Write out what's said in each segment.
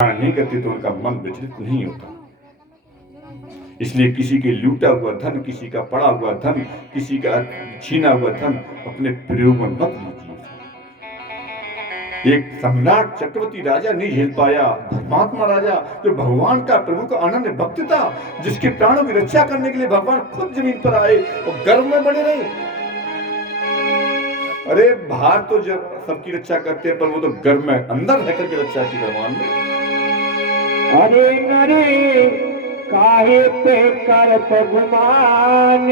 नहीं करते तो उनका मन विचलित नहीं होता। इसलिए किसी के लूटा हुआ धन, किसी का पड़ा हुआ धन, किसी का छीना हुआ धन अपने प्रयोग में मत लीजिए। एक सम्राट चक्रवर्ती राजा नहीं झेल पाया, धर्मात्मा राजा जो भगवान का, प्रभु का अनन्य भक्त था, जिसके प्राणों की रक्षा करने के लिए भगवान खुद जमीन पर आए और गर्भ में बने रहे। अरे बाहर तो जब सबकी रक्षा करते हैं, पर वो तो गर्भ में अंदर रहकर के रक्षा की भगवान ने। अरे नरे काहे पे करत गुमान,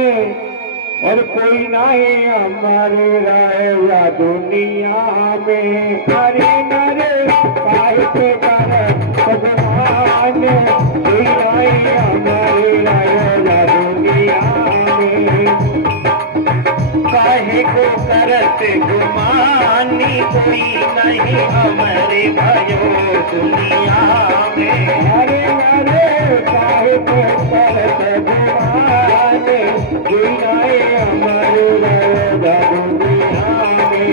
और कोई नहीं हमारे रहेगा दुनिया में। अरे नरे काहे पे करत गुमान, कोई नहीं हमारे रहेगा दुनिया में। काहे को करत गुमानी, कोई नहीं हमारे भयो दुनिया में। अरे अरे काहे को करत गुमानी, कोई नहीं हमारे रहेगा दुनिया में।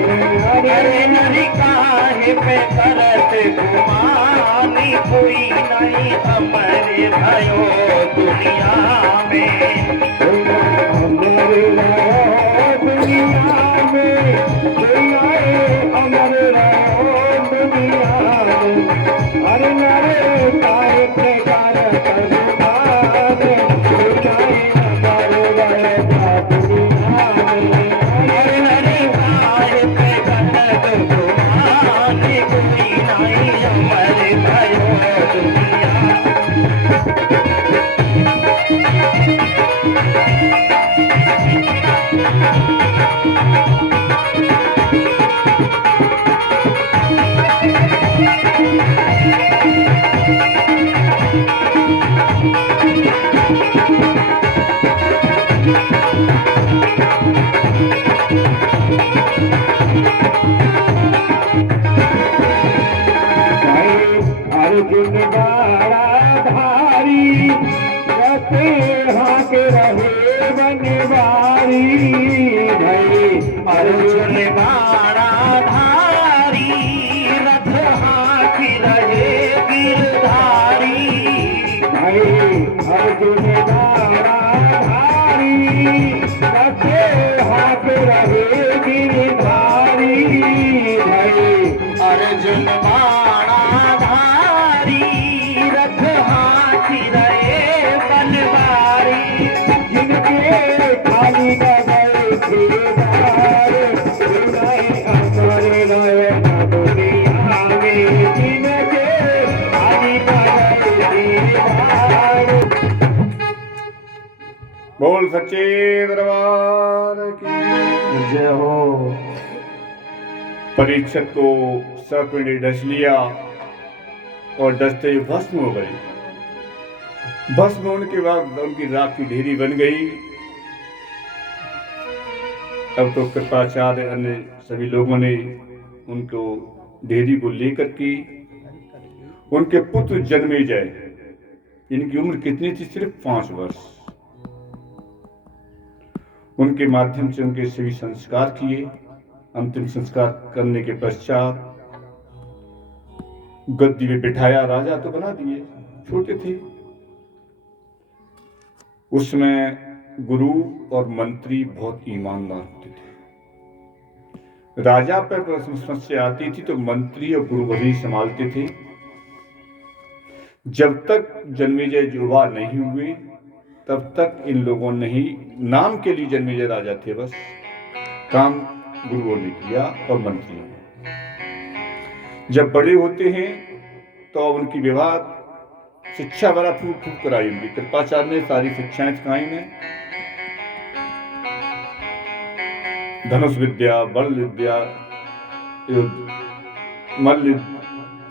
अरे नरी काहे पे करत गुमानी, कोई नहीं हमारे भयो दुनिया में। अर्जुन बाड़ा धारी, रते हाथ रहे बनवारी। भाई अर्जुन बाड़ा धारी, रथ हाथ रहे गिरधारी। भाई अर्जुन बाड़ा धारी, रते हाथ रहे गिरधारी। भाई अर्जुन बाड़ा धारी, रथ हाथ रहे बनवारी। जिनके खाली गए ठेदार, नहीं अमर रहेगा दुनिया में। जिनके खाली गए ठेदार। बोल सच्चे दरबार की जय हो। परीक्षित को सर्प ने डस लिया और डसते ही भस्म हो गई। भस्म होने के बाद उनकी राख की ढेरी बन गई। अब तो कृपाचार्य अन्य सभी लोगों ने उनको ढेरी को लेकर के उनके पुत्र जन्मेजय, इनकी उम्र कितनी थी? सिर्फ 5 वर्ष। उनके माध्यम से उनके सभी संस्कार किए। अंतिम संस्कार करने के पश्चात गद्दी में बिठाया, राजा तो बना दिए, छोटे थे। उसमें गुरु और मंत्री बहुत ईमानदार होते थे। राजा पर समस्या आती थी तो मंत्री और गुरु वही संभालते थे। जब तक जन्मेजय युवा नहीं हुए तब तक इन लोगों ने ही नाम के लिए जन्मेजय राजा थे, बस काम गुरुओं ने किया और मंत्रियों ने। जब बड़े होते हैं तो उनकी विवाह शिक्षा बड़ा फूक फूक कराई। उनकी कृपाचार्य ने सारी शिक्षाएं सिखाई हैं, धनुष विद्या, बल विद्या, मल्ल युद्ध,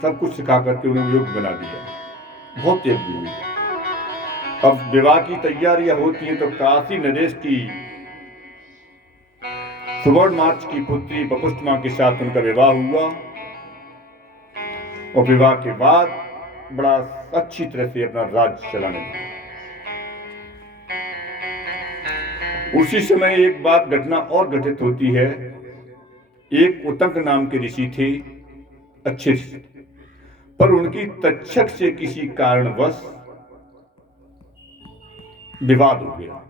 सब कुछ सिखा करके उन्हें योग्य बना दिया। बहुत यज्ञ हुई। अब विवाह की तैयारियां होती हैं तो काशी नरेश की सुवर्ण मार्च की पुत्री बपुष्टमा के साथ उनका विवाह हुआ और विवाह के बाद बड़ा अच्छी तरह से अपना राज्य चलाने लगे। उसी समय एक बात घटना और घटित होती है। एक उतंक नाम के ऋषि थे, अच्छे ऋषि थे, पर उनकी तक्षक से किसी कारणवश विवाद हो गया।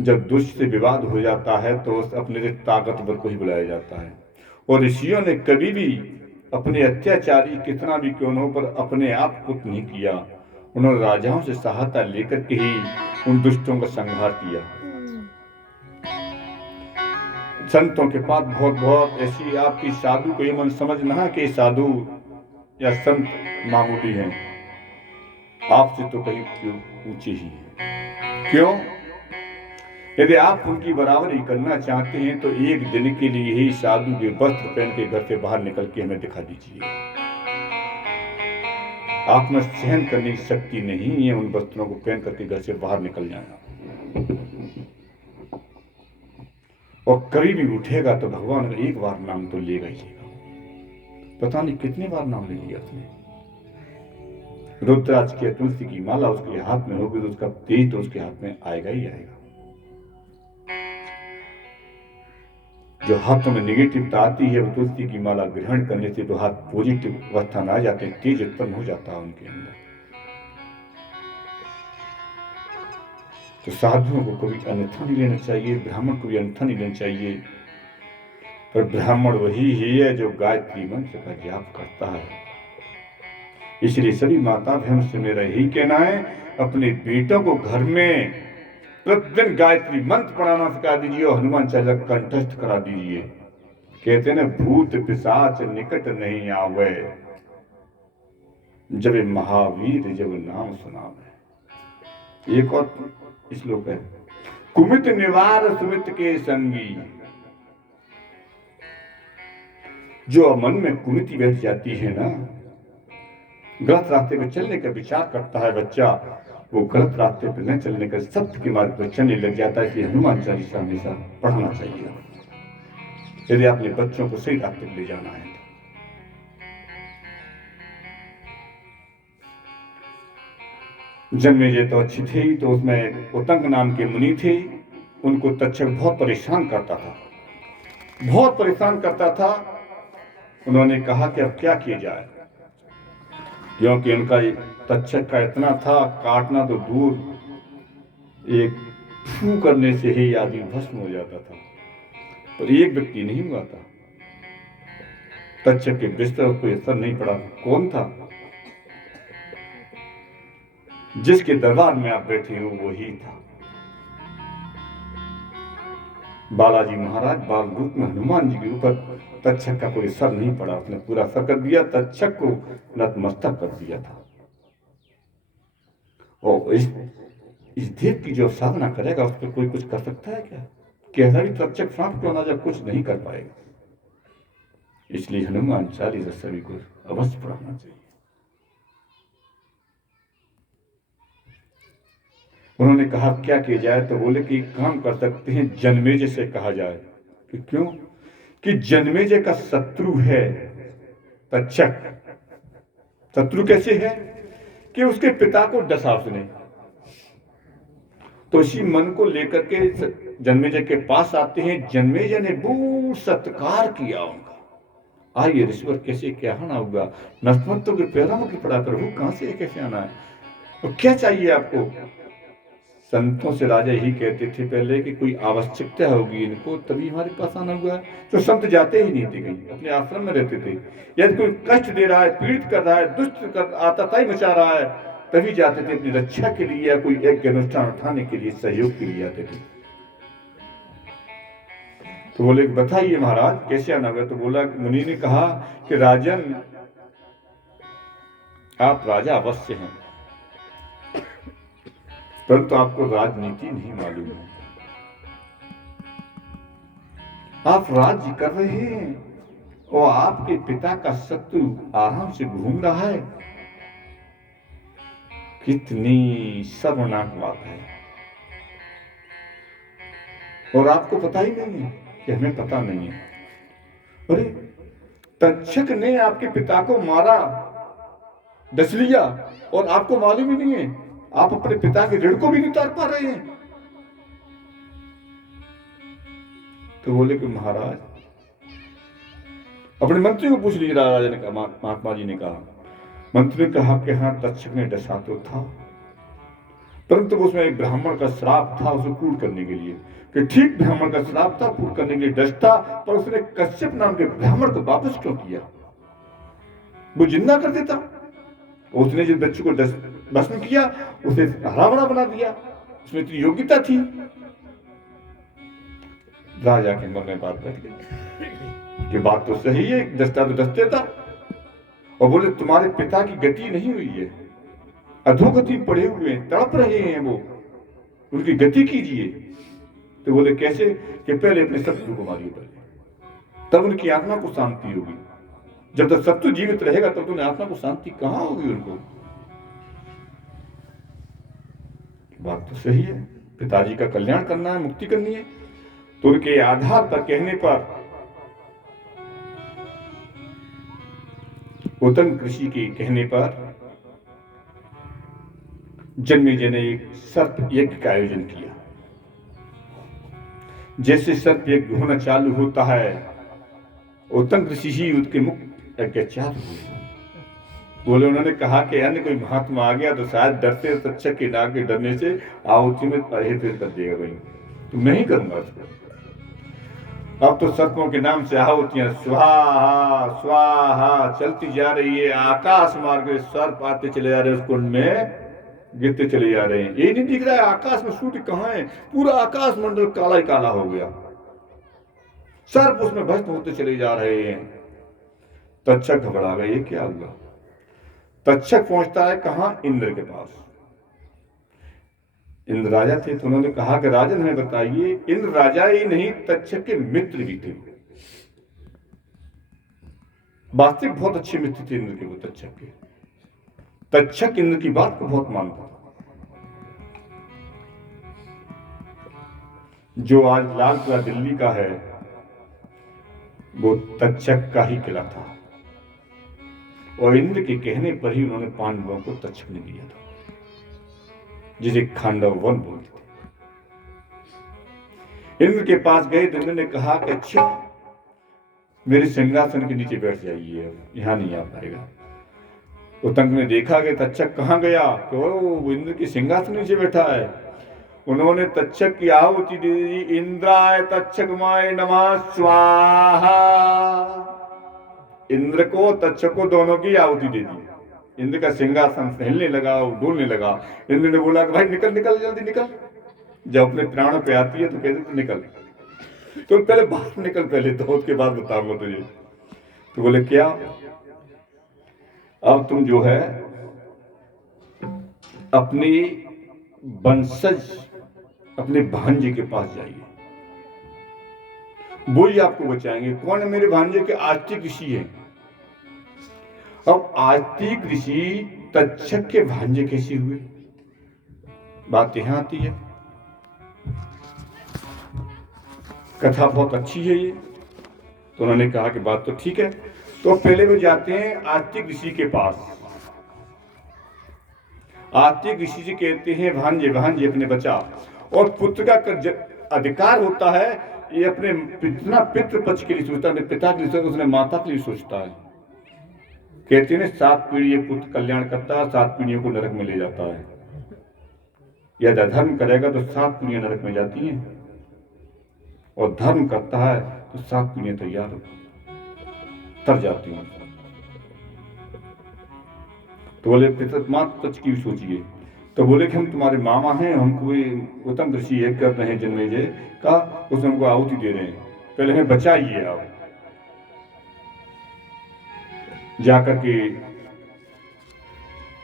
जब दुष्ट से विवाद हो जाता है तो उस अपने से ताकतवर को ही बुलाया जाता है। और ऋषियों ने कभी भी अपने अत्याचारी कितना भी क्यों न हो पर अपने आप कुछ नहीं किया। उन्होंने राजाओं से सहायता लेकर के ही उन दुष्टों का संहार किया। संतों के पास बहुत ऐसी आपकी साधु को ये मन समझना कि साधु या संत मामूली हैं, आपसे तो कहीं ऊंचे ही हैं। क्यों? यदि आप उनकी बराबरी करना चाहते हैं तो एक दिन के लिए ही साधु के वस्त्र पहन के घर से बाहर निकल के हमें दिखा दीजिए। आप में सहन करने की शक्ति नहीं है उन वस्त्रों को पहन करके घर से बाहर निकल जाना। और कभी भी उठेगा तो भगवान का एक बार नाम तो लेगा ही लेगा। पता नहीं कितनी बार नाम ले लिया उसने। रुद्राक्ष की तुलसी की माला उसके हाथ में होगी तो उसका तेज तो उसके हाथ में आएगा ही आएगा। जो हाथों में नेगेटिवता आती है वो तुलसी की माला ग्रहण करने से तो हाथ पॉजिटिव अवस्था में आ जाते हैं, तेज उत्पन्न हो जाता है उनके अंदर। तो साधुओं को कभी अन्यथा नहीं लेना चाहिए, ब्राह्मण को भी अन्यथा नहीं लेना चाहिए। पर ब्राह्मण वही है जो गायत्री मंत्र का जाप करता है। इसलिए सभी माता बहन से मेरा यही कहना है, अपने बेटों को घर में प्रतिदिन गायत्री मंत्र पढ़ाना सिखा दीजिए और हनुमान चालीसा कंठस्थ करा दीजिए। कहते ना भूत पिशाच निकट नहीं आवे, जब महावीर जब नाम सुनावे। एक और श्लोक है, कुमित निवार सुमित के संगी। जो मन में कुमिति बैठ जाती है ना, गलत रास्ते पर चलने का विचार करता है बच्चा, वो गलत रास्ते पर न चलने का सत्य के मार्ग पर चलने लग जाता है कि हनुमान चालीसा हमेशा पढ़ना चाहिए यदि आपने बच्चों को सही रास्ते पर ले जाना है। जन्मेजय तो अच्छी थी, तो उसमें उतंग नाम के मुनि थे। उनको तक्षक बहुत परेशान करता था। उन्होंने कहा कि अब क्या किया जाए, क्योंकि उनका तक्षक का इतना था, काटना तो दूर, एक फू करने से ही आदमी भस्म हो जाता था। पर एक व्यक्ति नहीं हुआ था, तक्षक के बिस्तर को असर नहीं पड़ा। कौन था? जिसके दरबार में आप बैठे हो वही था बालाजी महाराज। बाल रूप में हनुमान जी के ऊपर तक्षक का कोई असर नहीं पड़ा, उसने पूरा असर कर दिया, तक्षक को नतमस्तक कर दिया था। और इस देव की जो साधना करेगा उस पर कोई कुछ कर सकता है क्या? कैसा भी तक्षक सांप क्यों ना जब कुछ नहीं कर पाएगा। इसलिए हनुमान चालीसा सभी को अवश्य पढ़ना चाहिए। उन्होंने कहा क्या किया जाए, तो बोले कि काम कर सकते हैं, जन्मेजय से कहा जाए। कि क्यों? कि जन्मेजय का शत्रु है तक्षक। शत्रु कैसे है? कि उसके पिता को डसा उसने। तो इसी मन को लेकर के जन्मेजय के पास आते हैं। जन्मेजय ने बहुत सत्कार किया उनका। आइए ऋषिवर कैसे क्या आना होगा, नतमस्तकों के पैरों में पड़ा, प्रभु कहां से कैसे आना है, तो क्या चाहिए आपको? संतों से राजा यही कहते थे पहले कि कोई आवश्यकता होगी इनको तभी हमारे पास आना हुआ। तो संत जाते ही नहीं थे, कहीं अपने आश्रम में रहते थे। यदि कोई कष्ट दे रहा है, पीड़ित कर रहा है, दुष्ट कर आतताई मचा रहा है, तभी जाते थे अपनी रक्षा के लिए या कोई यज्ञ अनुष्ठान उठाने के लिए, सहयोग के लिए आते थे। तो बोले बताइए महाराज कैसे आना होगा? तो बोला, मुनि ने कहा कि राजन आप राजा अवश्य हैं, परंतु आपको राजनीति नहीं मालूम है। आप राज्य कर रहे हैं और आपके पिता का शत्रु आराम से घूम रहा है। कितनी शर्मनाक बात है। और आपको पता ही नहीं है कि हमें पता नहीं है। अरे तक्षक ने आपके पिता को मारा, डस लिया और आपको मालूम ही नहीं है। आप अपने पिता के ऋण को भी नहीं उतार पा रहे हैं। तो बोले कि महाराज अपने मंत्री को पूछ लीजिए, राजा ने कहा, महात्मा जी ने कहा। मंत्री ने कहा कि हाँ, तक्षक ने डसा तो था, परंतु उसमें एक ब्राह्मण का श्राप था उसे पूर्ण करने के लिए, कि ठीक ब्राह्मण का श्राप था, पूर्ण करने के लिए डसता, पर उसने कश्यप नाम के ब्राह्मण को वापस क्यों किया? वो जिंदा कर देता। उसने जिस बच्चे को भस्म किया उसे हरा भरा बना दिया, उसमें इतनी योग्यता थी। राजा के मन में बात बैठ गई कि बात तो सही है, दस्ता तो दस देता। और बोले तुम्हारे पिता की गति नहीं हुई है, अधोगति पड़े हुए हैं, तड़प रहे हैं वो, उनकी गति कीजिए। तो बोले कैसे? कि पहले अपने शत्रु को मारिए पहले, तब उनकी आत्मा को शांति होगी। जब तक शत्रु जीवित रहेगा तब तो उन्हें आत्मा को शांति कहां होगी उनको? बात तो सही है, पिताजी का कल्याण करना है, मुक्ति करनी है। तो उनके आधार पर कहने पर उत्तंग ऋषि के कहने पर जन्मेजय ने एक सर्प यज्ञ का आयोजन किया। जैसे सर्प यज्ञ होना चालू होता है, उत्तंग ऋषि ही उसके मुख यज्ञाचार्य हुए। बोले, उन्होंने कहा कि अन्य कोई महात्मा आ गया तो शायद डरते तक्षक के नाग के डरने से आहुति में परहेज कर देगा, भाई तो मैं ही करूंगा उसको। अब तो सर्पों के नाम से आहुतियां स्वाहा स्वाहा चलती जा रही है। आकाश मार्ग में सर्प आते चले जा रहे हैं, उस कुंड में गिरते चले जा रहे हैं। ये नहीं दिख रहा है आकाश में सूर्य कहाँ है, पूरा आकाश मंडल काला ही काला हो गया, सर्प उसमें भस्म होते चले जा रहे हैं। तक्षक घबरा गए, ये क्या हुआ? तक्षक पहुंचता है कहां? इंद्र के पास। इंद्र राजा थे तो उन्होंने कहा कि राजन हमें बताइए, इंद्र राजा ही नहीं तक्षक के मित्र भी थे, वास्तविक बहुत अच्छे मित्र थे इंद्र के वो तक्षक के। तक्षक इंद्र की बात को बहुत मानता था। जो आज लाल किला दिल्ली का है वो तक्षक का ही किला था, और इंद्र के कहने पर ही उन्होंने पांडवों को तक्षक ने दिया था, जिसे खांडव वन बोलते थे। इंद्र के पास गए तो इंद्र ने कहा कि अच्छा मेरे सिंहासन के नीचे बैठ जाइए, यहां नहीं आ पाएगा। उत्तंग ने देखा कि तक्षक कहां गया, तो वो इंद्र के सिंहासन नीचे बैठा है। उन्होंने तक्षक की आहुति दे दी, इंद्राय तक्षक माय नमः स्वाहा। इंद्र को तक्षक को दोनों की आहुति दे दी। इंद्र का सिंहासन हिलने लगा, डोलने लगा। इंद्र ने बोला कि भाई निकल निकल जल्दी निकल, जब अपने प्राणों पे आती है तो कहते तो निकल, तो पहले बाहर निकल पहले, तो उसके बाद बताऊंगा तुझे। तो बोले क्या? अब तुम जो है अपने वंशज अपने भांजे के पास जाइए, वो ही आपको बचाएंगे। कौन है मेरे भांजे के? आस्तिक ऋषि हैं। अब आस्तिक ऋषि तक्षक के भांजे कैसे हुए? बात यहां आती है। कथा बहुत अच्छी है ये। तो उन्होंने कहा कि बात तो ठीक है। तो पहले वो जाते हैं आस्तिक ऋषि के पास। आस्तिक ऋषि से कहते हैं भांजे भांजे अपने बचा, और पुत्र का अधिकार होता है, ये अपने पितृ पक्ष के लिए सोचता है, अपने पिता के लिए सोचता है, उसने माता के लिए सोचता है। कहते हैं 7 पीढ़ी पुत्र कल्याण करता है, 7 पीढ़ियों को नरक में ले जाता है। यदि अधर्म करेगा तो 7 पीढ़ियां नरक में जाती हैं, और धर्म करता है तो 7 पीढ़ियां तैयार तर जाती हैं। तो बोले पितृमात पक्ष की सोचिए। तो बोले कि हम तुम्हारे मामा हैं, हमको उत्तम ऋषि एक कर रहे हैं जन्मेजय का, उसमें हमको आहुति दे रहे हैं, पहले हमें बचाइए आप। जाकर के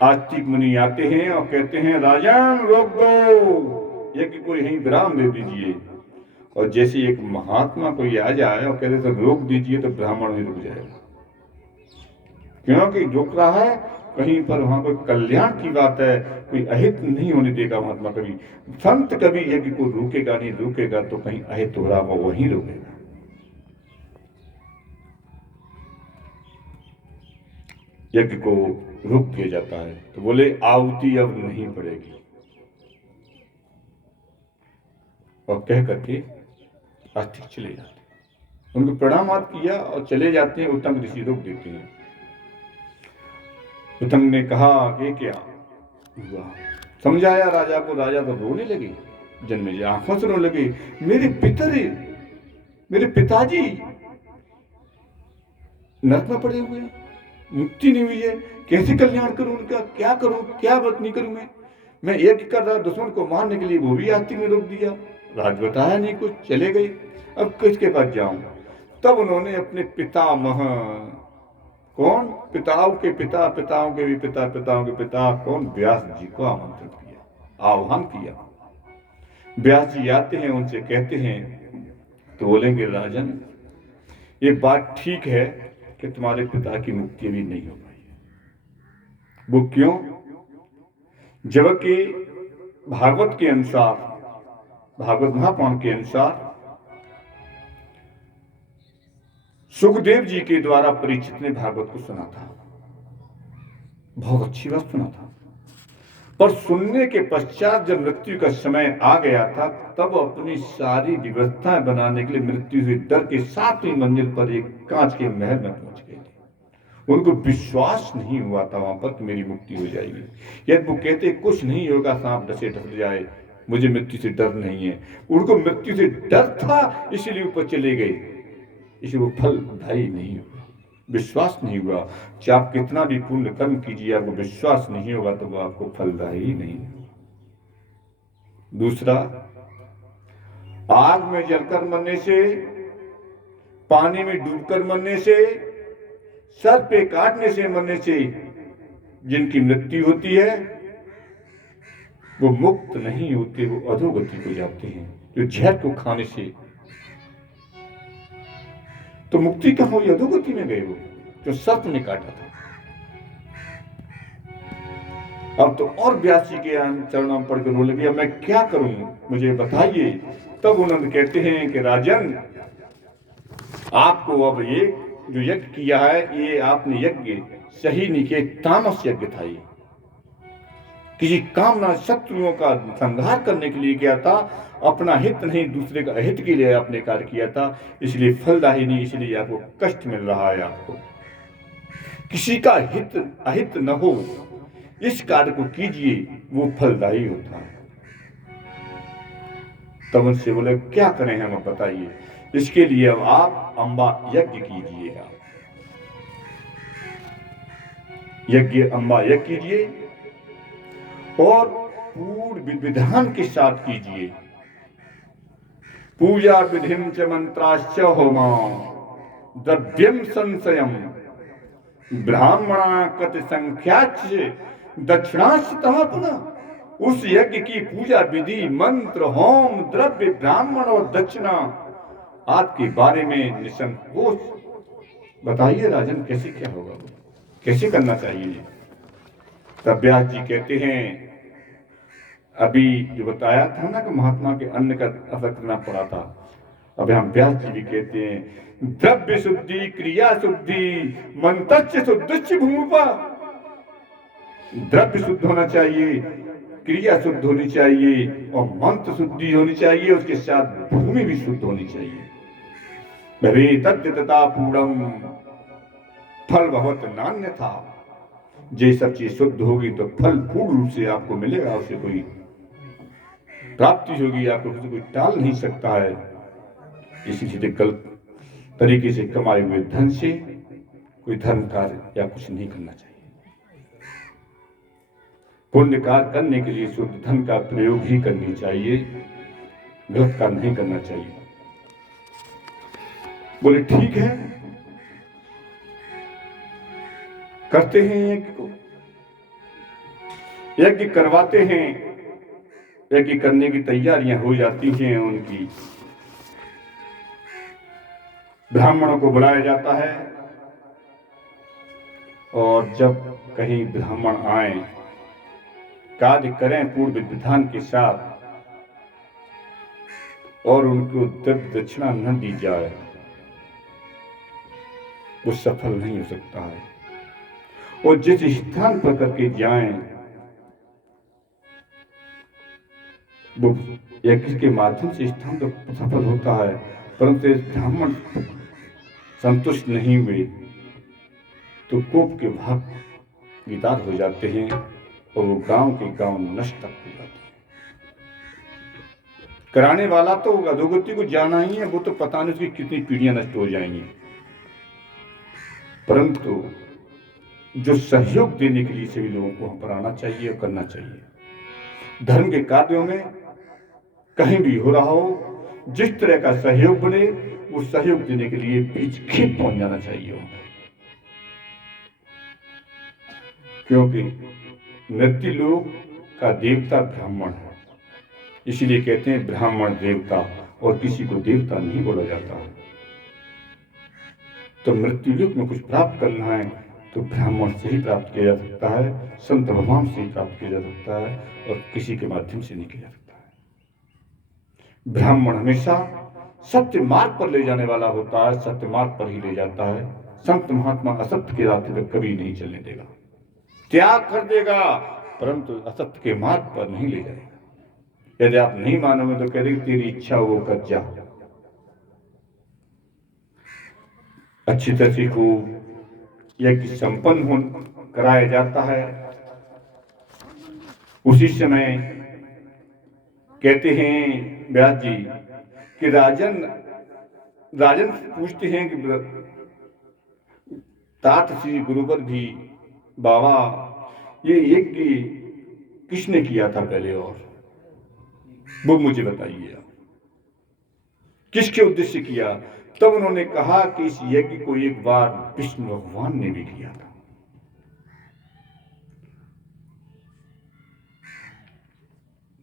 आस्तिक मुनि आते हैं और कहते हैं राजन रोक दो, यज्ञ को यहीं विराम दे दीजिए। और जैसे एक महात्मा कोई आ जाए और कहते तो रोक दीजिए, तो ब्राह्मण भी रुक जाएगा, क्योंकि रोक रहा है कहीं पर वहां कोई कल्याण की बात है, कोई अहित नहीं होने देगा महात्मा कभी। संत कभी यज्ञ को रोकेगा नहीं, रोकेगा तो कहीं अहित हो रहा हो वहीं रोकेगा। यज्ञ को रोक दिया जाता है। तो बोले आहुति अब नहीं पड़ेगी, और कह करके आस्तिक चले जाते। उनको प्रणाम आद किया और चले जाते हैं। उत्तंग ऋषि रोक देते हैं। उत्तंग ने कहा कि क्या हुआ, समझाया राजा को। राजा तो रोने लगे, जन्मेजय आंखों से रोने लगे। मेरे पिताजी नरक में पड़े हुए हैं, मुक्ति नहीं हुई है, कैसे कल्याण करूं उनका, क्या करूं, क्या व्रत नहीं करूं मैं यज्ञ कर रहा दुश्मन को मारने के लिए, वो भी आस्तिक ने रोक दिया। राज बताया नहीं कुछ, चले गए। अब किसके पास जाऊं? तब उन्होंने अपने पितामह, कौन, पिताओं के पिता, पिताओं के भी पिता, पिताओं के पिता कौन, व्यास जी को आमंत्रित किया, आह्वान किया। व्यास जी आते हैं, उनसे कहते हैं तो बोलेंगे राजन ये बात ठीक है कि तुम्हारे पिता की मुक्ति भी नहीं हो पाई है। वो क्यों? जबकि भागवत के अनुसार, भागवत महापुराण के अनुसार सुखदेव जी के द्वारा परीक्षित ने भागवत को सुना था, बहुत अच्छी बात सुना था, पर सुनने के पश्चात जब मृत्यु का समय आ गया था तब अपनी सारी व्यवस्थाएं बनाने के लिए मृत्यु से डर के 7वीं मंजिल पर एक कांच के महल में पहुंच गए थे। उनको विश्वास नहीं हुआ था वहां पर कि मेरी मुक्ति हो जाएगी। यदि वो कहते कुछ नहीं होगा, सांप डसे ढस जाए, मुझे मृत्यु से डर नहीं है, उनको मृत्यु से डर था इसलिए ऊपर चले गए, इसलिए वो फलदायी नहीं हुआ, विश्वास नहीं हुआ। चाहे आप कितना भी पुण्य कर्म कीजिए, आपको विश्वास नहीं होगा तो वो आपको फलदायी नहीं। दूसरा, आग में जलकर मरने से, पानी में डूबकर मरने से, सर पे काटने से मरने से जिनकी मृत्यु होती है वो मुक्त नहीं होते, वो अधोगति को जाते हैं। जो जहर को खाने से तो मुक्ति कहां हुई, अधोगति में गए वो जो सर्प ने काटा था। अब तो और व्यास जी के चरणों में पढ़कर बोले कि अब मैं क्या करूं, मुझे बताइए। तब उन्होंने कहते हैं कि राजन आपको अब ये जो यज्ञ किया है, ये आपने यज्ञ सही नहीं किया, तामस यज्ञ था। ये किसी कामना शत्रुओं का संहार करने के लिए किया था, अपना हित नहीं दूसरे का अहित के लिए आपने कार्य किया था, इसलिए फलदायी नहीं, इसलिए आपको कष्ट मिल रहा है। आपको किसी का हित अहित न हो, इस कार्य को कीजिए, वो फलदायी होता है। तब उनसे बोले क्या करें हम, बताइए। इसके लिए अब आप अम्बा यज्ञ कीजिएगा, यज्ञ अम्बा यज्ञ कीजिए और पूर्ण विधान के साथ कीजिए। पूजा विधिं च मंत्राश्च होमा द्रव्यम संशयम ब्राह्मणा कति संख्याच दक्षिणाश्च पुनः। उस यज्ञ की पूजा विधि, मंत्र, होम, द्रव्य, ब्राह्मण और दक्षिणा आदि के बारे में निसंकोच बताइए राजन, कैसे क्या होगा, कैसे करना चाहिए। तब व्यास जी कहते हैं, अभी जो बताया था ना कि महात्मा के अन्न का असर करना पड़ा था, अब हम व्यास जी भी कहते हैं द्रव्य शुद्धि, क्रिया शुद्धि, मंत्र शुद्ध भूमिपा। द्रव्य शुद्ध होना चाहिए, क्रिया शुद्ध होनी चाहिए और मंत्र शुद्धि होनी चाहिए, उसके साथ भूमि भी शुद्ध होनी चाहिए। भवे तद्यतता पूर्णम फल भवत नान्य था। ये सब चीज शुद्ध होगी तो फल पूर्ण रूप से आपको मिलेगा, उससे कोई प्राप्ति होगी, आपको कोई टाल नहीं सकता है। इसी से गलत तरीके से कमाए हुए धन से कोई धर्म कार्य या कुछ नहीं करना चाहिए। पुण्य कार्य करने के लिए शुद्ध धन का प्रयोग ही करनी चाहिए, गलत कार्य नहीं करना चाहिए। बोले ठीक है, करते हैं यज्ञ को, यज्ञ करवाते हैं। यज्ञ करने की तैयारियां हो जाती हैं उनकी, ब्राह्मणों को बुलाया जाता है और जब कहीं ब्राह्मण आए, कार्य करें पूर्व विधान के साथ और उनको द्रव्य दक्षिणा न दी जाए, वो सफल नहीं हो सकता है। और जिस स्थान पर करके जाएं, वो यज्ञ के माध्यम से स्थान तो सफल होता है, परंतु ब्राह्मण संतुष्ट नहीं हुए तो कोप के भाग विदार हो जाते हैं और वो गांव के गांव नष्ट तक हो जाते हैं। कराने वाला तो अधोगति को जाना ही है, वो तो पता नहीं उसकी कितनी पीढ़ियां नष्ट हो जाएंगी, परंतु जो सहयोग देने के लिए सभी लोगों को हम पर आना चाहिए और करना चाहिए। धर्म के कार्यों में कहीं भी हो रहा हो, जिस तरह का सहयोग बने वो सहयोग देने के लिए बीच खेत पहुंच जाना चाहिए, क्योंकि नृत्य लोक का देवता ब्राह्मण है, इसीलिए कहते हैं ब्राह्मण देवता, और किसी को देवता नहीं बोला जाता है। तो मृत्यु लोक में कुछ प्राप्त करना है तो ब्राह्मण से ही प्राप्त किया जा सकता है, संत भगवान से ही प्राप्त किया जा सकता है, और किसी के माध्यम से नहीं किया जा सकता है। ब्राह्मण हमेशा सत्य मार्ग पर ले जाने वाला होता है, सत्य मार्ग पर ही ले जाता है। संत महात्मा असत्य के रास्ते पर कभी नहीं चलने देगा, त्याग कर देगा, परंतु असत्य के मार्ग पर नहीं ले जाएगा। यदि आप नहीं मानोगे तो कह देंगे तेरी इच्छा वो कर जा। अच्छी तरह से को यज्ञ संपन्न हो कराया जाता है। उसी समय कहते हैं व्यास जी कि राजन पूछते हैं कि तात श्री गुरुवर भी बाबा ये यज्ञ किसने किया था पहले, और वो मुझे बताइए किसके उद्देश्य किया। तब उन्होंने कहा कि इस यज्ञ को एक बार विष्णु भगवान ने भी किया था।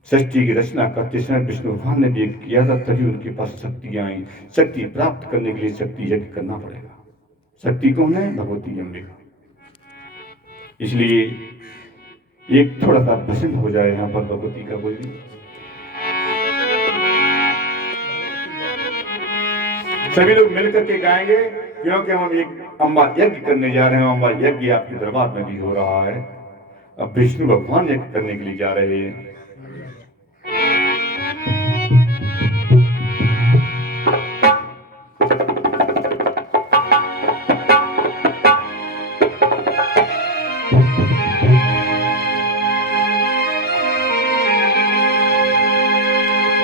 सृष्टि की रचना करते समय विष्णु भगवान ने भी किया था, तभी उनके पास शक्तियां आई। शक्ति प्राप्त करने के लिए शक्ति यज्ञ करना पड़ेगा। शक्ति कौन है? भगवती अम्बिका। इसलिए एक थोड़ा सा भजन हो जाए यहाँ पर भगवती का। कोई सभी लोग मिलकर के गाएंगे, क्योंकि हम एक अम्बा यज्ञ करने जा रहे हैं। अम्बा यज्ञ आपके दरबार में भी हो रहा है। अब विष्णु भगवान यज्ञ करने के लिए जा रहे हैं।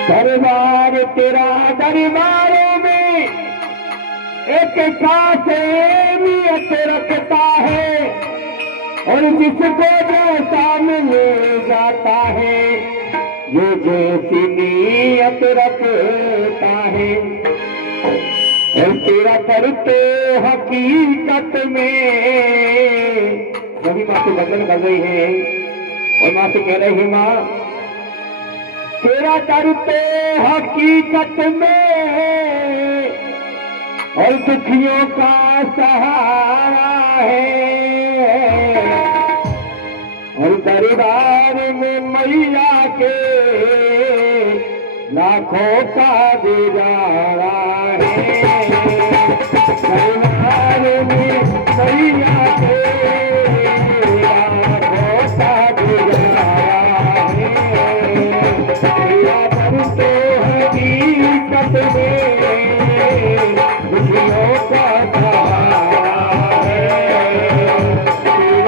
दरबार तेरा दरबारों में एक खास अहमियत रखता है, और जिसको जो सामने जाता है जो जैसी नीयत रखता है, और तेरा करते हकीकत में। सभी माँ से बंधन कर रही है और माँ से कह रही है माँ तेरा करते हकीकत में, और दुखियों का सहारा है, और दरबार में मैया के लाखों का दिलारा है।